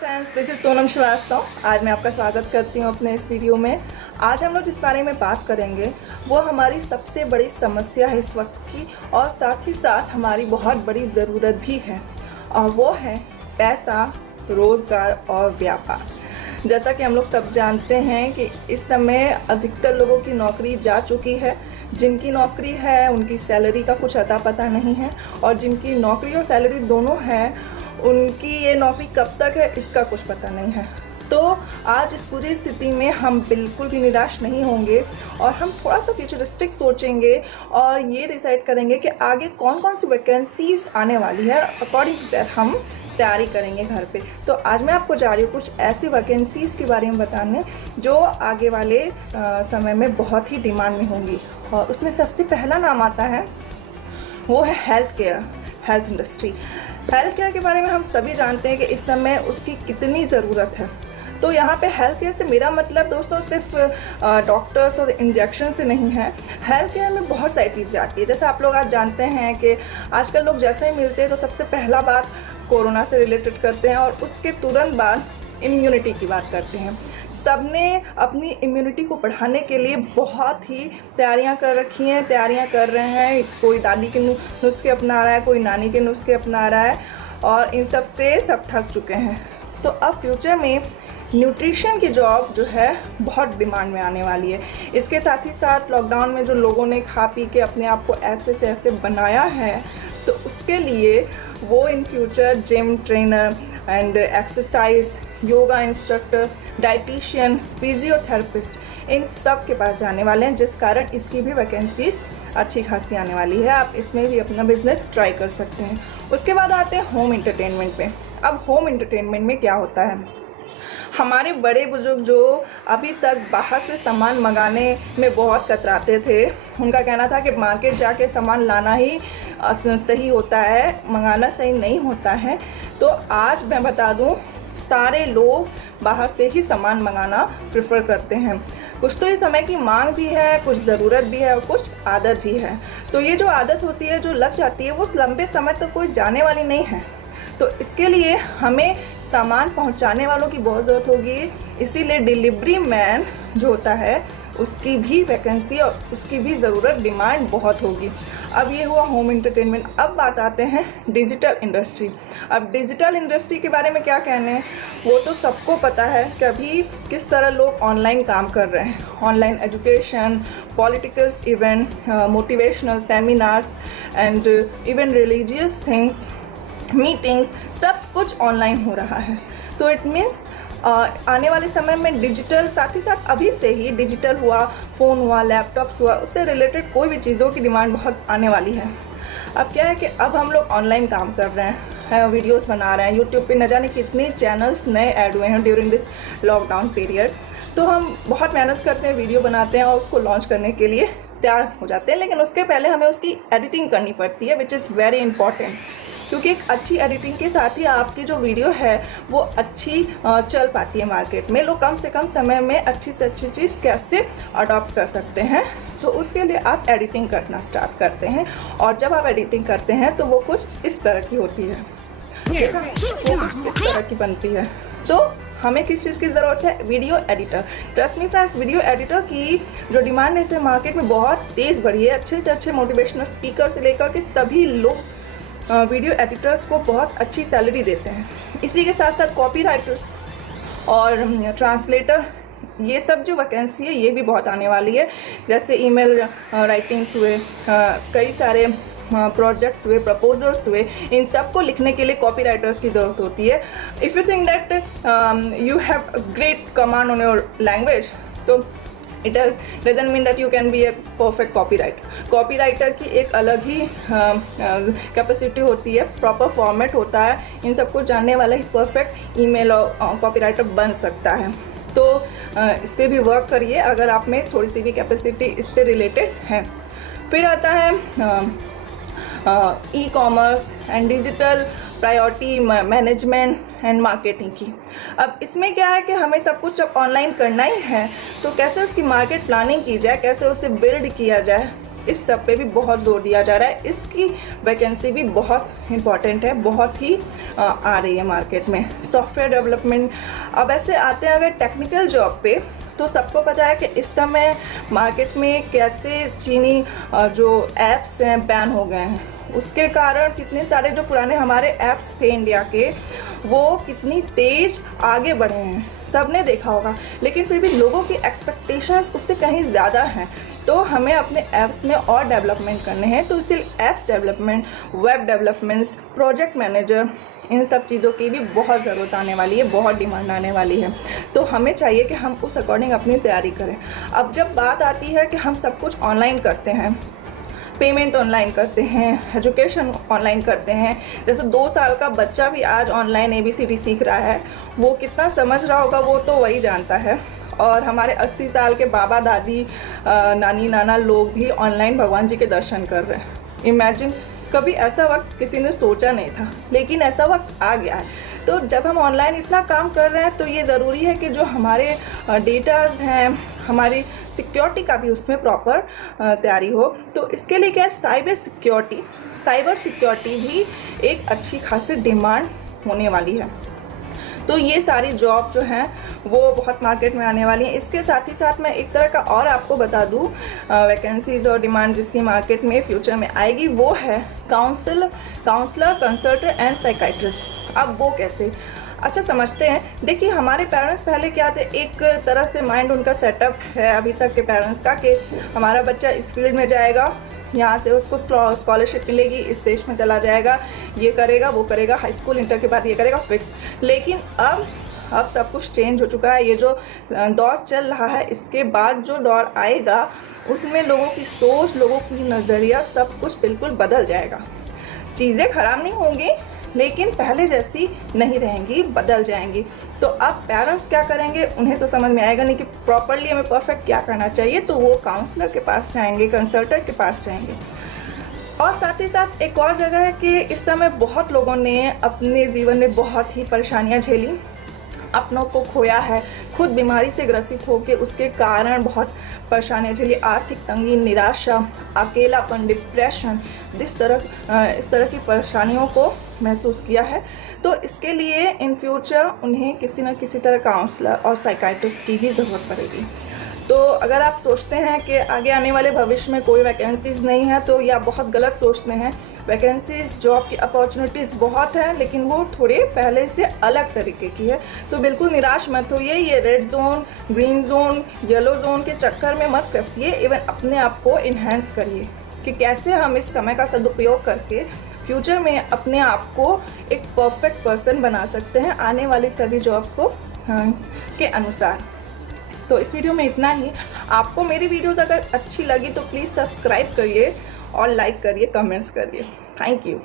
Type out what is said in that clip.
Friends, this is Sonam Shrivastava. आज मैं आपका स्वागत करती हूँ अपने इस वीडियो में। आज हम लोग जिस बारे में बात करेंगे वो हमारी सबसे बड़ी समस्या है इस वक्त की, और साथ ही साथ हमारी बहुत बड़ी ज़रूरत भी है, और वो है पैसा, रोज़गार और व्यापार। जैसा कि हम लोग सब जानते हैं कि इस समय अधिकतर लोगों की नौकरी जा चुकी है। जिनकी नौकरी है उनकी सैलरी का कुछ अता पता नहीं है, और जिनकी नौकरी और सैलरी दोनों हैं उनकी ये नौकरी कब तक है इसका कुछ पता नहीं है। तो आज इस पूरी स्थिति में हम बिल्कुल भी निराश नहीं होंगे, और हम थोड़ा सा फ्यूचरिस्टिक सोचेंगे और ये डिसाइड करेंगे कि आगे कौन कौन सी वैकेंसीज आने वाली है। अकॉर्डिंग टू दैट हम तैयारी करेंगे घर पे। तो आज मैं आपको जा रही हूँ कुछ ऐसी वैकेंसीज़ के बारे में बताने जो आगे वाले समय में बहुत ही डिमांड में होंगी, और उसमें सबसे पहला नाम आता है वो है हेल्थ इंडस्ट्री। हेल्थ केयर के बारे में हम सभी जानते हैं कि इस समय उसकी कितनी ज़रूरत है। तो यहाँ पे हेल्थ केयर से मेरा मतलब दोस्तों सिर्फ डॉक्टर्स और इंजेक्शन से नहीं है। हेल्थ केयर में बहुत सारी चीज़ें आती है। जैसे आप लोग आज जानते हैं कि आजकल लोग जैसे ही मिलते हैं तो सबसे पहला बात कोरोना से रिलेटेड करते हैं, और उसके तुरंत बाद इम्यूनिटी की बात करते हैं। सबने अपनी इम्यूनिटी को बढ़ाने के लिए बहुत ही तैयारियां कर रखी हैं, तैयारियां कर रहे हैं। कोई दादी के नुस्खे अपना रहा है, कोई नानी के नुस्खे अपना रहा है, और इन सब से सब थक चुके हैं। तो अब फ्यूचर में न्यूट्रिशन की जॉब जो है बहुत डिमांड में आने वाली है। इसके साथ ही साथ लॉकडाउन में जो लोगों ने खा पी के अपने आप को ऐसे से ऐसे बनाया है, तो उसके लिए वो in future gym trainer and exercise, yoga instructor, dietitian, physiotherapist, इन सब के पास जाने वाले हैं, जिस कारण इसकी भी वैकेंसीज अच्छी खासी आने वाली है। आप इसमें भी अपना बिजनेस ट्राई कर सकते हैं। उसके बाद आते हैं होम एंटरटेनमेंट पे। अब होम एंटरटेनमेंट में क्या होता है, हमारे बड़े बुजुर्ग जो अभी तक बाहर से सामान मंगाने में बहुत कतराते थे, उनका कहना था कि मार्केट जाके सामान लाना ही सही होता है, मंगाना सही नहीं होता है। तो आज मैं बता दूं, सारे लोग बाहर से ही सामान मंगाना प्रेफर करते हैं। कुछ तो इस समय की मांग भी है, कुछ ज़रूरत भी है, और कुछ आदत भी है। तो ये जो आदत होती है, जो लग जाती है, वो लंबे समय तक कोई जाने वाली नहीं है। तो इसके लिए हमें सामान पहुंचाने वालों की बहुत ज़रूरत होगी। इसीलिए डिलीवरी मैन जो होता है उसकी भी वैकेंसी और उसकी भी ज़रूरत, डिमांड बहुत होगी। अब ये हुआ होम एंटरटेनमेंट। अब बात आते हैं डिजिटल इंडस्ट्री। अब डिजिटल इंडस्ट्री के बारे में क्या कहने हैं, वो तो सबको पता है कि अभी किस तरह लोग ऑनलाइन काम कर रहे हैं। Online education, political event, motivational seminars and even religious things, meetings, सब कुछ ऑनलाइन हो रहा है। तो इट मीन्स आने वाले समय में डिजिटल, साथ ही साथ अभी से ही डिजिटल हुआ, फ़ोन हुआ, लैपटॉप्स हुआ, उससे रिलेटेड कोई भी चीज़ों की डिमांड बहुत आने वाली है। अब क्या है कि अब हम लोग ऑनलाइन काम कर रहे हैं, वीडियोस बना रहे हैं। यूट्यूब पे न जाने कितने चैनल्स नए ऐड हुए हैं ड्यूरिंग दिस लॉकडाउन पीरियड। तो हम बहुत मेहनत करते हैं, वीडियो बनाते हैं और उसको लॉन्च करने के लिए तैयार हो जाते हैं, लेकिन उसके पहले हमें उसकी एडिटिंग करनी पड़ती है, विच इज़ वेरी इंपॉर्टेंट। क्योंकि एक अच्छी एडिटिंग के साथ ही आपकी जो वीडियो है वो अच्छी चल पाती है मार्केट में। लोग कम से कम समय में अच्छी से अच्छी चीज़ कैसे अडॉप्ट कर सकते हैं, तो उसके लिए आप एडिटिंग करना स्टार्ट करते हैं। और जब आप एडिटिंग करते हैं तो वो कुछ इस तरह की होती है, वो कुछ इस तरह की बनती है। तो हमें किस चीज़ की ज़रूरत है, video editor. Trust me friends, video editor की जो डिमांड है इसे मार्केट में बहुत तेज़ बढ़ी है। अच्छे से अच्छे मोटिवेशनल स्पीकर से लेकर के सभी लोग वीडियो एडिटर्स को बहुत अच्छी सैलरी देते हैं। इसी के साथ साथ कॉपी राइटर्स और ट्रांसलेटर, ये सब जो वैकेंसी है ये भी बहुत आने वाली है। जैसे ईमेल राइटिंग्स हुए, कई सारे प्रोजेक्ट्स हुए, प्रपोजल्स हुए, इन सब को लिखने के लिए कॉपी राइटर्स की ज़रूरत होती है। If you think that you have a great command on your language, so it doesn't mean that you can be a perfect copywriter. Copywriter की एक अलग ही कैपेसिटी होती है, प्रॉपर फॉर्मेट होता है। इन सबको जानने वाला ही परफेक्ट ईमेल और कॉपीराइटर बन सकता है। तो इस पर भी वर्क करिए अगर आप में थोड़ी सी भी कैपेसिटी इससे रिलेटेड है। फिर आता है e commerce and digital priority management and marketing की। अब इसमें क्या है कि हमें सब कुछ जब ऑनलाइन करना ही है तो कैसे उसकी मार्केट प्लानिंग की जाए, कैसे उसे बिल्ड किया जाए, इस सब पे भी बहुत जोर दिया जा रहा है। इसकी वैकेंसी भी बहुत इम्पॉर्टेंट है, बहुत ही आ रही है मार्केट में। सॉफ्टवेयर डेवलपमेंट, अब ऐसे आते हैं अगर टेक्निकल जॉब पे, तो सबको पता है कि इस समय मार्केट में कैसे चीनी जो ऐप्स हैं बैन हो गए हैं। उसके कारण कितने सारे जो पुराने हमारे ऐप्स थे इंडिया के, वो कितनी तेज़ आगे बढ़े हैं, सबने देखा होगा। लेकिन फिर भी लोगों की एक्सपेक्टेशंस उससे कहीं ज़्यादा हैं। तो हमें अपने ऐप्स में और डेवलपमेंट करने हैं, तो इसलिए apps development, web developments, project manager, इन सब चीज़ों की भी बहुत ज़रूरत आने वाली है, बहुत डिमांड आने वाली है। तो हमें चाहिए कि हम उस अकॉर्डिंग अपनी तैयारी करें। अब जब बात आती है कि हम सब कुछ ऑनलाइन करते हैं, पेमेंट ऑनलाइन करते हैं, एजुकेशन ऑनलाइन करते हैं, जैसे 2 साल का बच्चा भी आज ऑनलाइन ABCD सीख रहा है, वो कितना समझ रहा होगा वो तो वही जानता है। और हमारे 80 साल के बाबा दादी, नानी नाना लोग भी ऑनलाइन भगवान जी के दर्शन कर रहे हैं। इमेजिन, कभी ऐसा वक्त किसी ने सोचा नहीं था, लेकिन ऐसा वक्त आ गया है। तो जब हम ऑनलाइन इतना काम कर रहे हैं, तो ये ज़रूरी है कि जो हमारे डेटाज हैं, हमारी सिक्योरिटी का भी उसमें प्रॉपर तैयारी हो। तो इसके लिए क्या है, साइबर सिक्योरिटी भी एक अच्छी खासी डिमांड होने वाली है। तो ये सारी जॉब जो हैं वो बहुत मार्केट में आने वाली हैं। इसके साथ ही साथ मैं एक तरह का और आपको बता दूं, वैकेंसीज़ और डिमांड जिसकी मार्केट में फ्यूचर में आएगी, वो है काउंसलर, कंसल्टेंट एंड साइकाइट्रिस्ट। अब वो कैसे, अच्छा समझते हैं। देखिए, हमारे पेरेंट्स पहले क्या थे, एक तरह से माइंड उनका सेटअप है अभी तक के पेरेंट्स का कि हमारा बच्चा इस फील्ड में जाएगा, यहाँ से उसको स्कॉलरशिप मिलेगी, इस देश में चला जाएगा, ये करेगा, वो करेगा, हाई स्कूल इंटर के बाद ये करेगा, फिक्स। लेकिन अब सब कुछ चेंज हो चुका है। ये जो दौर चल रहा है, इसके बाद जो दौर आएगा उसमें लोगों की सोच, लोगों की नज़रिया, सब कुछ बिल्कुल बदल जाएगा। चीज़ें ख़राब नहीं होंगी, लेकिन पहले जैसी नहीं रहेंगी, बदल जाएंगी। तो अब पेरेंट्स क्या करेंगे, उन्हें तो समझ में आएगा नहीं कि प्रॉपरली हमें परफेक्ट क्या करना चाहिए, तो वो काउंसलर के पास जाएंगे, कंसल्टेंट के पास जाएंगे। और साथ ही साथ एक और जगह है कि इस समय बहुत लोगों ने अपने जीवन में बहुत ही परेशानियां झेली, अपनों को खोया है, खुद बीमारी से ग्रसित होकर उसके कारण बहुत परेशानियाँ झेली, आर्थिक तंगी, निराशा, अकेलापन, डिप्रेशन, इस तरह की परेशानियों को महसूस किया है। तो इसके लिए इन फ्यूचर उन्हें किसी न किसी तरह काउंसलर और साइकाइट्रिस्ट की भी ज़रूरत पड़ेगी। तो अगर आप सोचते हैं कि आगे आने वाले भविष्य में कोई वैकेंसीज़ नहीं है, तो या बहुत गलत सोचते हैं। वैकेंसीज़, जॉब की अपॉर्चुनिटीज़ बहुत हैं, लेकिन वो थोड़े पहले से अलग तरीके की है। तो बिल्कुल निराश मत होइए, ये red zone, green zone, yellow zone के चक्कर में मत फंसिए। इवन अपने आप को इन्हेंस करिए कि कैसे हम इस समय का सदुपयोग करके फ्यूचर में अपने आप को एक परफेक्ट पर्सन बना सकते हैं आने वाली सभी जॉब्स को के अनुसार। तो इस वीडियो में इतना ही। आपको मेरी वीडियोस अगर अच्छी लगी तो प्लीज़ सब्सक्राइब करिए और लाइक करिए, कमेंट्स करिए। Thank you.